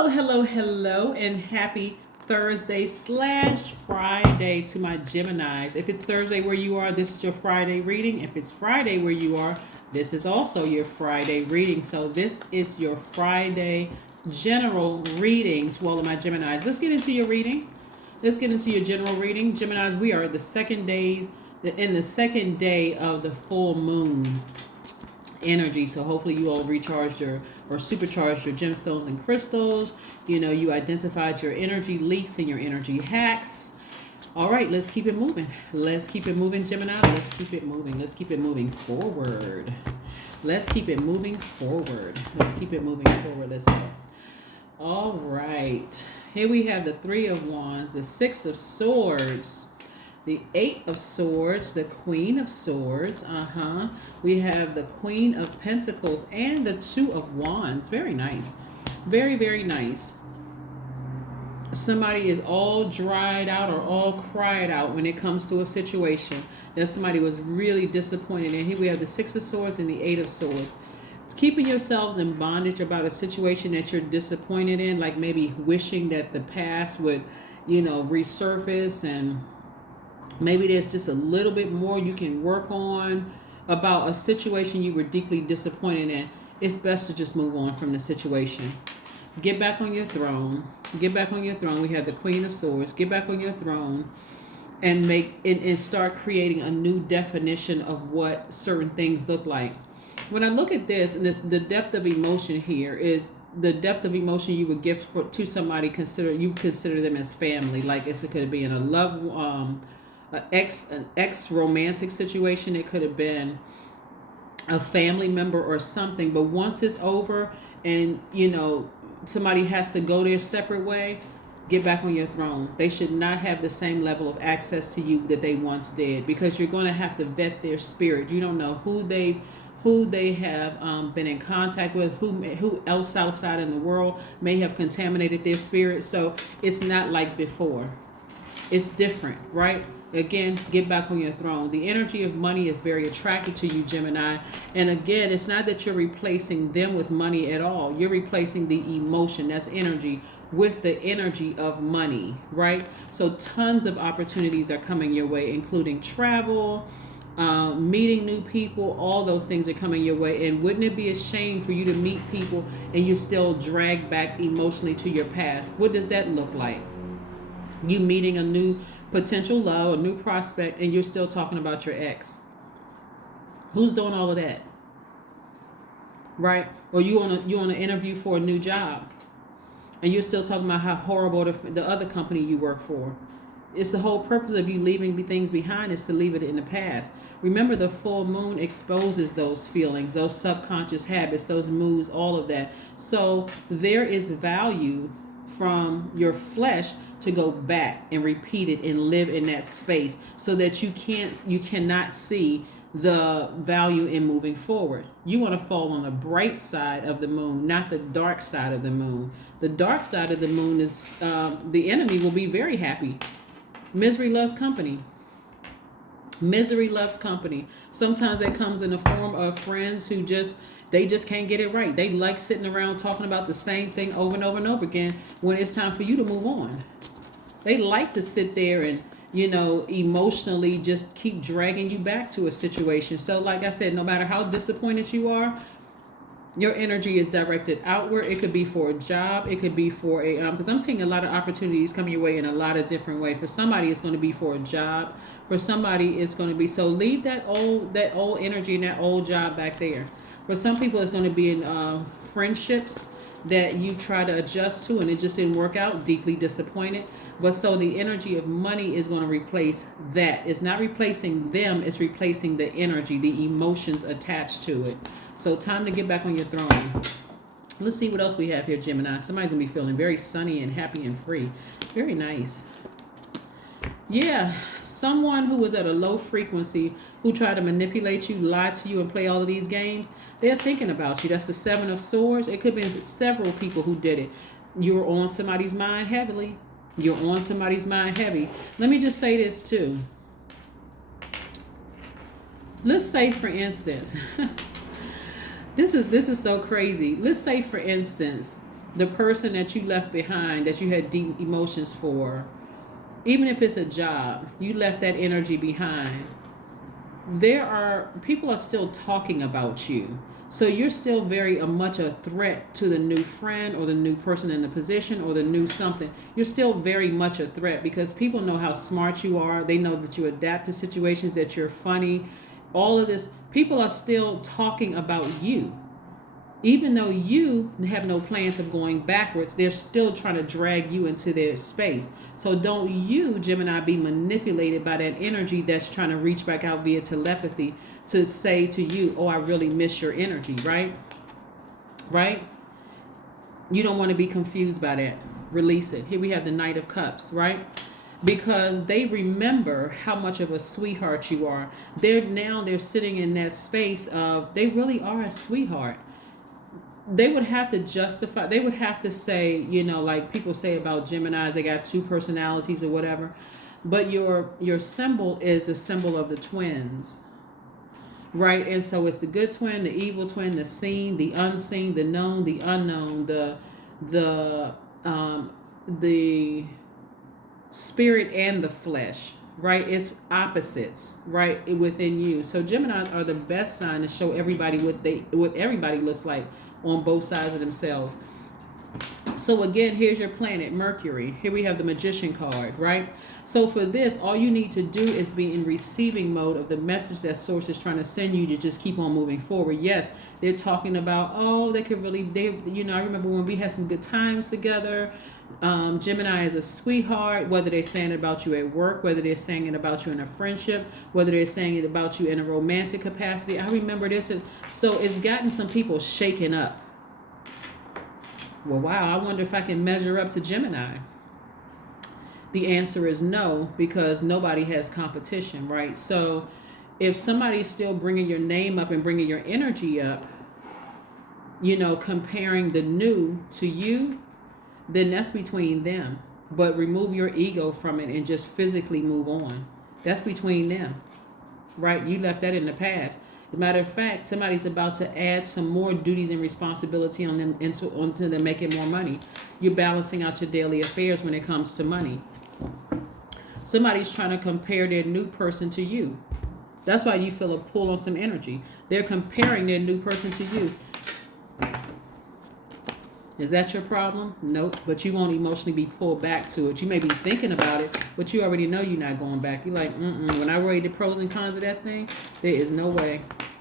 Hello, and happy Thursday slash Friday to my Geminis. If it's Thursday where you are, this is your Friday reading. If it's Friday where you are, this is also your Friday reading. So this is your Friday general reading to all of my Geminis. Let's get into your reading. Let's get into your general reading. Geminis, we are in the second day of the full moon energy. So hopefully you all recharged your or supercharged your gemstones and crystals. You identified your energy leaks and your energy hacks. All right, let's keep it moving. Let's keep it moving, Gemini. Let's keep it moving. Let's keep it moving forward. Let's keep it moving forward. Let's keep it moving forward. Let's go. All right. Here we have the Three of Wands, the Six of Swords, the Eight of Swords, the Queen of Swords. We have the Queen of Pentacles and the Two of Wands. Very nice. Very, very nice. Somebody is all dried out or all cried out when it comes to a situation that somebody was really disappointed in. Here we have the Six of Swords and the Eight of Swords. It's keeping yourselves in bondage about a situation that you're disappointed in, like maybe wishing that the past would, resurface, and maybe there's just a little bit more you can work on about a situation you were deeply disappointed in. It's best to just move on from the situation. Get back on your throne. Get back on your throne. We have the Queen of Swords. Get back on your throne and start creating a new definition of what certain things look like. When I look at this, and the depth of emotion here is the depth of emotion you would give to somebody consider them as family. Like it could be in a love an ex romantic situation. It could have been a family member or something. But once it's over and somebody has to go their separate way, get back on your throne. They should not have the same level of access to you that they once did, because you're going to have to vet their spirit. You don't know who they have been in contact with, who else outside in the world may have contaminated their spirit. So it's not like before. It's different, right? Again, get back on your throne. The energy of money is very attractive to you, Gemini. And again, it's not that you're replacing them with money at all. You're replacing the emotion, that's energy, with the energy of money, right? So tons of opportunities are coming your way, including travel, meeting new people. All those things are coming your way. And wouldn't it be a shame for you to meet people and you're still dragged back emotionally to your past? What does that look like? You meeting a new potential love, a new prospect, and you're still talking about your ex. Who's doing all of that? Right? Or you on an interview for a new job, and you're still talking about how horrible the other company you work for. It's the whole purpose of you leaving things behind is to leave it in the past. Remember, the full moon exposes those feelings, those subconscious habits, those moods, all of that. So there is value from your flesh to go back and repeat it and live in that space, so that you cannot see the value in moving forward. You want to fall on the bright side of the moon, not the dark side of the moon. The dark side of the moon is the enemy will be very happy. Misery loves company. Misery loves company. Sometimes that comes in the form of friends who just can't get it right. They like sitting around talking about the same thing over and over and over again when it's time for you to move on. They like to sit there and, emotionally just keep dragging you back to a situation. So like I said, no matter how disappointed you are, your energy is directed outward. It could be for a job. It could be for because I'm seeing a lot of opportunities coming your way in a lot of different ways. For somebody, it's going to be for a job. For somebody, it's going to be, so leave that old energy and that old job back there. For some people, it's going to be in friendships that you try to adjust to and it just didn't work out, deeply disappointed. But so the energy of money is going to replace that. It's not replacing them, it's replacing the energy, the emotions attached to it. So time to get back on your throne. Let's see what else we have here, Gemini. Somebody's going to be feeling very sunny and happy and free. Very nice. Yeah, someone who was at a low frequency, who tried to manipulate you, lie to you, and play all of these games, they're thinking about you. That's the Seven of Swords. It could be several people who did it. You're on somebody's mind heavily. You're on somebody's mind heavy. Let me just say this too. Let's say, for instance, this is so crazy. Let's say, for instance, the person that you left behind, that you had deep emotions for, even if it's a job, you left that energy behind. People are still talking about you. So you're still very much a threat to the new friend or the new person in the position or the new something. You're still very much a threat because people know how smart you are. They know that you adapt to situations, that you're funny. All of this, people are still talking about you. Even though you have no plans of going backwards, they're still trying to drag you into their space. So don't you, Gemini, be manipulated by that energy that's trying to reach back out via telepathy to say to you, oh, I really miss your energy, right? Right? You don't want to be confused by that. Release it. Here we have the Knight of Cups, right? Because they remember how much of a sweetheart you are. They're sitting in that space of, they really are a sweetheart. They would have to justify, they would have to say, like people say about Geminis, they got two personalities or whatever. But your symbol is the symbol of the twins, right? And so it's the good twin, the evil twin, the seen, the unseen, the known, the unknown, the spirit and the flesh, right? It's opposites, right, within you. So Geminis are the best sign to show everybody what everybody looks like on both sides of themselves. So again, here's your planet, Mercury. Here we have the Magician card, right? So for this, all you need to do is be in receiving mode of the message that Source is trying to send you to just keep on moving forward. Yes, they're talking about, they could really, I remember when we had some good times together. Gemini is a sweetheart, whether they're saying it about you at work, whether they're saying it about you in a friendship, whether they're saying it about you in a romantic capacity. I remember this. So it's gotten some people shaken up. Well, wow, I wonder if I can measure up to Gemini. The answer is no, because nobody has competition, right? So if somebody's still bringing your name up and bringing your energy up, comparing the new to you, then that's between them. But remove your ego from it and just physically move on. That's between them, right? You left that in the past. As a matter of fact, somebody's about to add some more duties and responsibility on them onto them making more money. You're balancing out your daily affairs when it comes to money. Somebody's trying to compare their new person to you. That's why you feel a pull on some energy. They're comparing their new person to you. Is that your problem? Nope. But you won't emotionally be pulled back to it. You may be thinking about it, but you already know you're not going back. You're like, when I weigh the pros and cons of that thing, there is no way.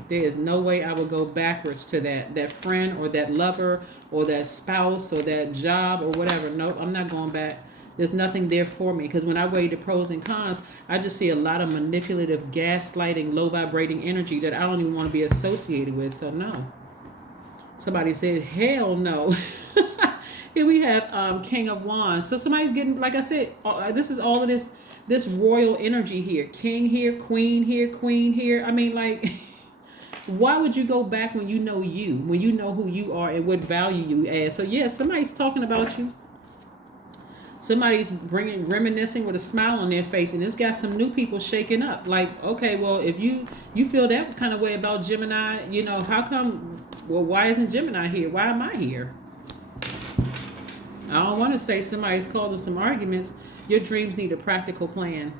There is no way I would go backwards to that friend or that lover or that spouse or that job or whatever. Nope, I'm not going back. There's nothing there for me, because when I weigh the pros and cons, I just see a lot of manipulative, gaslighting, low vibrating energy that I don't even want to be associated with. So no. Somebody said, hell no. Here we have King of Wands. So somebody's getting, like I said, this is all of this royal energy here. King here, queen here. I mean, like, why would you go back when you know when you know who you are and what value you add? So yeah, somebody's talking about you. Somebody's reminiscing with a smile on their face, and it's got some new people shaking up. Like, okay, well, if you feel that kind of way about Gemini, how come? Well, why isn't Gemini here? Why am I here? I don't want to say somebody's causing some arguments. Your dreams need a practical plan.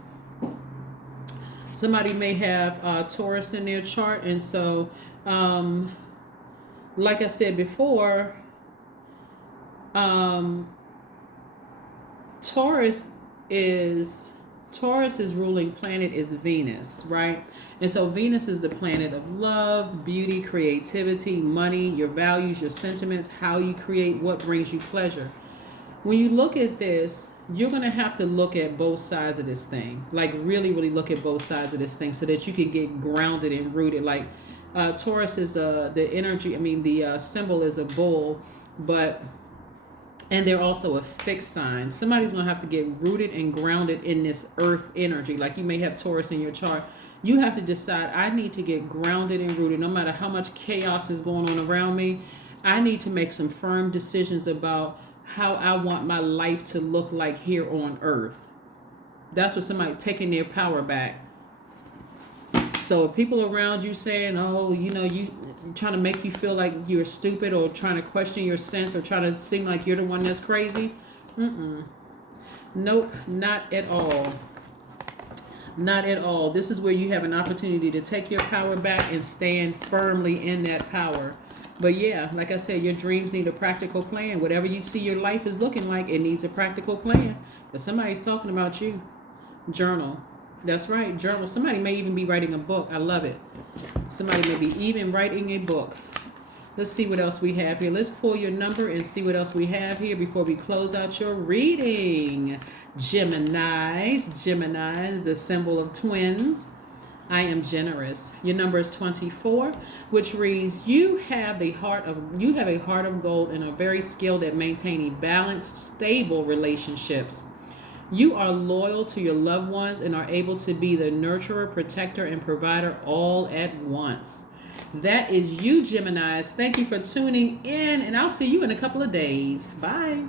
Somebody may have Taurus in their chart, and so, like I said before, Taurus's ruling planet is Venus, right? And so Venus is the planet of love, beauty, creativity, money, your values, your sentiments, how you create, what brings you pleasure. When you look at this, you're going to have to look at both sides of this thing. Like really, really look at both sides of this thing so that you can get grounded and rooted. Like Taurus is the energy, the symbol is a bull, and they're also a fixed sign. Somebody's going to have to get rooted and grounded in this earth energy. Like you may have Taurus in your chart. You have to decide, I need to get grounded and rooted. No matter how much chaos is going on around me, I need to make some firm decisions about how I want my life to look like here on earth. That's what somebody taking their power back. So if people around you saying, oh, trying to make you feel like you're stupid, or trying to question your sense, or trying to seem like you're the one that's crazy. Nope, not at all. Not at all. This is where you have an opportunity to take your power back and stand firmly in that power. But yeah, like I said, your dreams need a practical plan. Whatever you see your life is looking like, it needs a practical plan. But somebody's talking about you. Journal. That's right, journal. Somebody may even be writing a book. I love it. Somebody may be even writing a book. Let's see what else we have here. Let's pull your number and see what else we have here before we close out your reading. Geminis, the symbol of twins. I am generous. Your number is 24, which reads, you have a heart of gold and are very skilled at maintaining balanced, stable relationships. You are loyal to your loved ones and are able to be the nurturer, protector, and provider all at once. That is you, Geminis. Thank you for tuning in, and I'll see you in a couple of days. Bye.